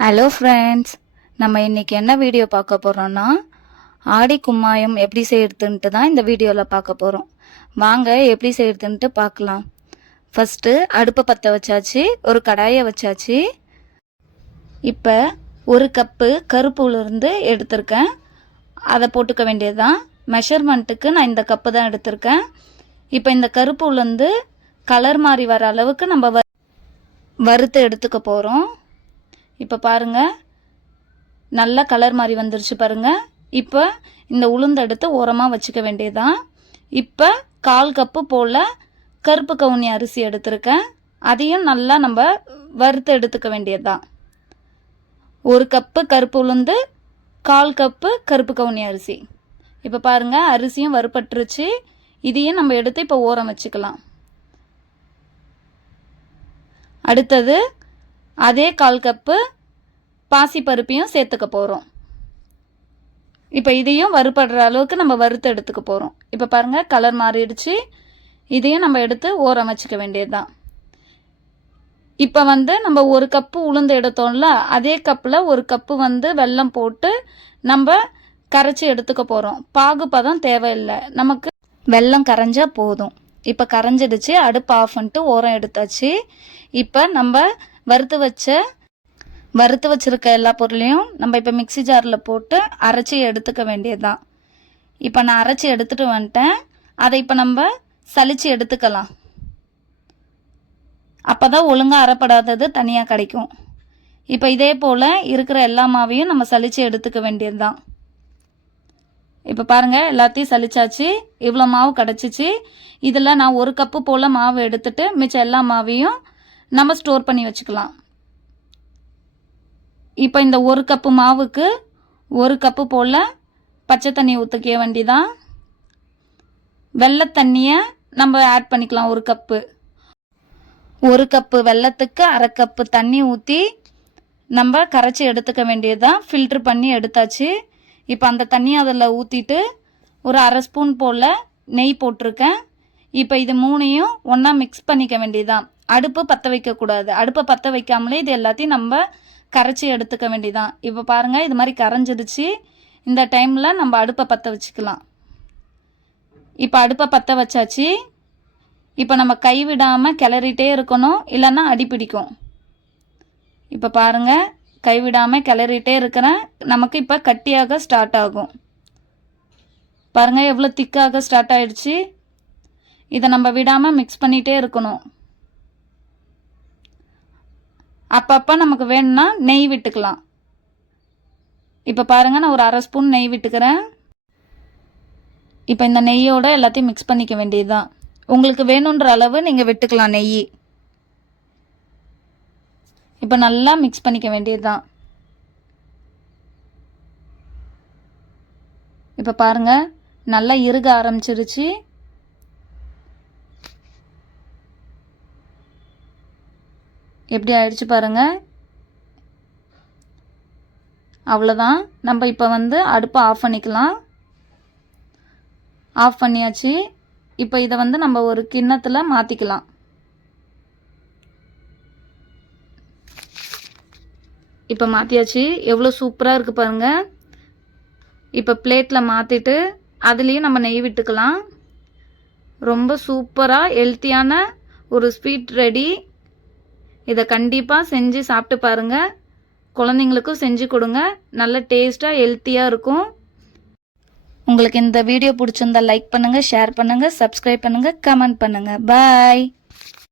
Hello friends, நம்ம இன்றைக்கி என்ன வீடியோ பார்க்க போகிறோன்னா ஆடி கும்மாயம் எப்படி செய்யறதுன்ட்டு தான் இந்த வீடியோவில் பார்க்க போகிறோம். வாங்க எப்படி செய்யறதுன்ட்டு பார்க்கலாம். ஃபஸ்ட்டு அடுப்பை பற்ற வச்சாச்சு, ஒரு கடாயை வச்சாச்சு. இப்போ ஒரு கப்பு கருப்பு உளுந்து எடுத்திருக்கேன், அதை போட்டுக்க வேண்டியது தான். மெஷர்மெண்ட்டுக்கு நான் இந்த கப்பு தான் எடுத்திருக்கேன். இப்போ இந்த கருப்பு உளுந்து கலர் மாறி வர அளவுக்கு நம்ம வறுத்து எடுத்துக்க போகிறோம். இப்போ பாருங்கள், நல்லா கலர் மாதிரி வந்துருச்சு பாருங்கள். இப்போ இந்த உளுந்து எடுத்து ஓரமாக வச்சுக்க வேண்டியதுதான். இப்போ 1/4 கப்பு போல் கருப்பு கவுனி அரிசி எடுத்திருக்கேன், அதையும் நல்லா நம்ம வறுத்து எடுத்துக்க வேண்டியது தான். 1 கப்பு கருப்பு உளுந்து, 1/4 கப்பு கருப்பு கவுனி அரிசி. இப்போ பாருங்கள், அரிசியும் வறுபட்டுருச்சு. இதையும் நம்ம எடுத்து இப்போ ஓரம் வச்சுக்கலாம். அடுத்தது அதே 1/4 கப்பு பாசிப்பருப்பையும் சேர்த்துக்க போகிறோம். இப்போ இதையும் வறுபடுற அளவுக்கு நம்ம வறுத்து எடுத்துக்க போகிறோம். இப்போ பாருங்கள், கலர் மாறிடுச்சு. இதையும் நம்ம எடுத்து ஓரம் வச்சுக்க வேண்டியது தான். இப்போ நம்ம 1 கப்பு உளுந்து எடுத்தோம்ல, அதே கப்பில் 1 கப்பு வெல்லம் போட்டு நம்ம கரைச்சி எடுத்துக்க போகிறோம். பாகுபதம் தேவையில்லை, நமக்கு வெல்லம் கரைஞ்சா போதும். இப்போ கரைஞ்சிடுச்சு, அடுப்பு ஆஃப் பண்ணிட்டு ஓரம் எடுத்தாச்சு. இப்போ நம்ம வறுத்து வச்சிருக்க எல்லா பொருளையும் நம்ம இப்போ மிக்சி ஜாரில் போட்டு அரைச்சி எடுத்துக்க வேண்டியது தான். இப்போ நான் அரைச்சி எடுத்துகிட்டு வந்துட்டேன். அதை இப்போ நம்ம சலிச்சு எடுத்துக்கலாம். அப்போ தான் ஒழுங்காக அரைப்படாதது தனியாக கிடைக்கும். இப்போ இதே போல் இருக்கிற எல்லா மாவையும் நம்ம சலிச்சு எடுத்துக்க வேண்டியது தான். இப்போ பாருங்கள், எல்லாத்தையும் சலிச்சாச்சு. இவ்வளோ மாவு கிடச்சிச்சு. இதில் நான் 1 கப்பு போல் மாவு எடுத்துட்டு மிச்சம் எல்லா மாவையும் நம்ம ஸ்டோர் பண்ணி வச்சுக்கலாம். இப்போ இந்த 1 கப்பு மாவுக்கு 1 கப்பு போல் பச்சை தண்ணி ஊற்றிக்க வேண்டிதான். வெள்ளை தண்ணியை நம்ம ஆட் பண்ணிக்கலாம். 1 கப்பு 1 கப்பு வெள்ளத்துக்கு 1/2 கப்பு தண்ணி ஊற்றி நம்ம கரைச்சி எடுத்துக்க வேண்டியதுதான். ஃபில்ட்ரு பண்ணி எடுத்தாச்சு. இப்போ அந்த தண்ணியை அதில் ஊற்றிட்டு ஒரு 1/2 ஸ்பூன் போல் நெய் போட்டிருக்கேன். இப்போ இது 3ஐயும் ஒன்றா மிக்ஸ் பண்ணிக்க வேண்டியதுதான். அடுப்பு பற்ற வைக்கக்கூடாது. அடுப்பை பற்ற வைக்காமலே இது எல்லாத்தையும் நம்ம கரைச்சி எடுத்துக்க வேண்டியதான். இப்போ பாருங்கள், இது மாதிரி கரைஞ்சிடுச்சு. இந்த டைமில் நம்ம அடுப்பை பற்ற வச்சுக்கலாம். இப்போ அடுப்பை பற்ற வச்சாச்சு. இப்போ நம்ம கைவிடாமல் கிளறிட்டே இருக்கணும், இல்லைன்னா அடி பிடிக்கும். இப்போ பாருங்கள், கைவிடாமல் கிளறிட்டே இருக்கிறேன். நமக்கு இப்போ கட்டியாக ஸ்டார்ட் ஆகும். பாருங்கள், எவ்வளோ திக்காக ஸ்டார்ட் ஆகிடுச்சு. இதை நம்ம விடாமல் மிக்ஸ் பண்ணிகிட்டே இருக்கணும். அப்பப்போ நமக்கு வேணும்னா நெய் விட்டுக்கலாம். இப்போ பாருங்கள், நான் ஒரு 1/2 ஸ்பூன் நெய் விட்டுக்கிறேன். இப்போ இந்த நெய்யோடு எல்லாத்தையும் மிக்ஸ் பண்ணிக்க வேண்டியதுதான். உங்களுக்கு வேணுன்ற அளவு நீங்கள் விட்டுக்கலாம் நெய். இப்போ நல்லா மிக்ஸ் பண்ணிக்க வேண்டியதுதான். இப்போ பாருங்கள், நல்லா இறுக ஆரம்பிச்சிருச்சு. எப்படி ஆயிடுச்சு பாருங்கள். அவ்வளோதான். நம்ம இப்போ அடுப்பை ஆஃப் பண்ணிக்கலாம். ஆஃப் பண்ணியாச்சு. இப்போ இதை நம்ம ஒரு கிண்ணத்தில் மாற்றிக்கலாம். இப்போ மாற்றியாச்சு. எவ்வளோ சூப்பராக இருக்குது பாருங்கள். இப்போ பிளேட்டில் மாற்றிட்டு அதுலேயும் நம்ம நெய் விட்டுக்கலாம். ரொம்ப சூப்பராக ஹெல்த்தியான ஒரு ஸ்வீட் ரெடி. இதை கண்டிப்பாக செஞ்சு சாப்பிட்டு பாருங்கள். குழந்தைங்களுக்கும் செஞ்சு கொடுங்க. நல்ல டேஸ்ட்டாக ஹெல்த்தியாக இருக்கும். உங்களுக்கு இந்த வீடியோ பிடிச்சிருந்தா லைக் பண்ணுங்கள், ஷேர் பண்ணுங்கள், சப்ஸ்கிரைப் பண்ணுங்கள், கமெண்ட் பண்ணுங்கள். பாய்.